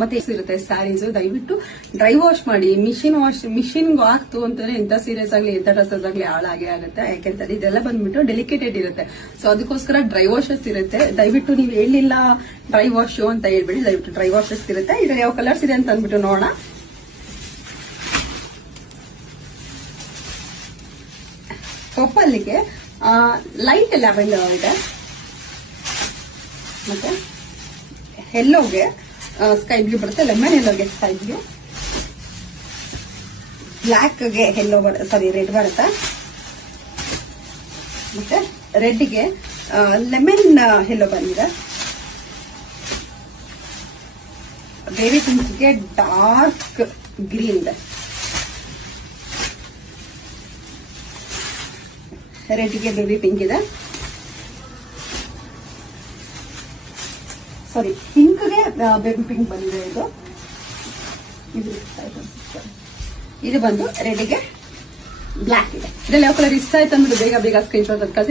ಮತ್ತೆ ಇರುತ್ತೆ ಸ್ಯಾರೀಸ್. ದಯವಿಟ್ಟು ಡ್ರೈ ವಾಶ್ ಮಾಡಿ. ಮಿಷಿನ್ ಆಗ್ತು ಅಂತಂದ್ರೆ ಎಂತ ಸೀರೆಸ್ ಆಗ್ಲಿ ಎಂತ ಡ್ರೆಸ್ಸಸ್ ಆಗ್ಲಿ ಹಾಳಾಗೆ ಆಗುತ್ತೆ. ಯಾಕೆಂದ್ರೆ ಇದೆಲ್ಲ ಬಂದ್ಬಿಟ್ಟು ಡೆಲಿಕೇಟೆಡ್ ಇರುತ್ತೆ. ಸೊ ಅದಕ್ಕೋಸ್ಕರ ಡ್ರೈ ವಾಶಸ್ ಇರುತ್ತೆ. ದಯವಿಟ್ಟು ನೀವು ಹೇಳಿಲ್ಲ ಡ್ರೈ ವಾಶ್ ಅಂತ ಹೇಳ್ಬೇಡಿ, ದಯವಿಟ್ಟು ಡ್ರೈ ವಾಶಸ್ ಇರುತ್ತೆ. ಇದ್ರಲ್ಲಿ ಯಾವ ಕಲರ್ಸ್ ಇದೆ ಅಂತ ಅಂದ್ಬಿಟ್ಟು ನೋಡೋಣ. ಪರ್ಪಲ್ಗೆ ಲೈಟ್ ಲ್ಯಾವೆಂಡರ್ ಇದೆ, ಮತ್ತೆ ಯೆಲ್ಲೋಗೆ ಸ್ಕೈ ಬ್ಲೂ ಬರುತ್ತೆ, ಲೆಮನ್ ಯೆಲ್ಲೋಗೆ ಸ್ಕೈ ಬ್ಲೂ, ಬ್ಲಾಕ್ಗೆ ಯೆಲ್ಲೋ ರೆಡ್ ಬರುತ್ತೆ, ಮತ್ತೆ ರೆಡ್ಗೆ ಲೆಮನ್ ಯೆಲ್ಲೋ ಬಂದಿದೆ, ಬೇಬಿ ಪಿಂಕ್ಗೆ ಡಾರ್ಕ್ ಗ್ರೀನ್ ಇದೆ, ರೆಡ್ಗೆ ಬೇಬಿ ಪಿಂಕ್ ಇದೆ, ಸಾರಿ ಪಿಂಕ್ಗೆ ಬೇಬಿ ಪಿಂಕ್ ಬಂದಿದೆ. ಇದು ಬಂದು ರೆಡ್ಗೆ ಬ್ಲಾಕ್ ಇದೆ. ಇದ್ರಲ್ಲಿ ಯಾವ ಕಲರ್ ಇಷ್ಟ ಆಯ್ತು ಅಂದ್ಬಿಟ್ಟು ಬೇಗ ಸ್ಕ್ರೀನ್ ಶಾಟ್ ಕಳಿಸಿ.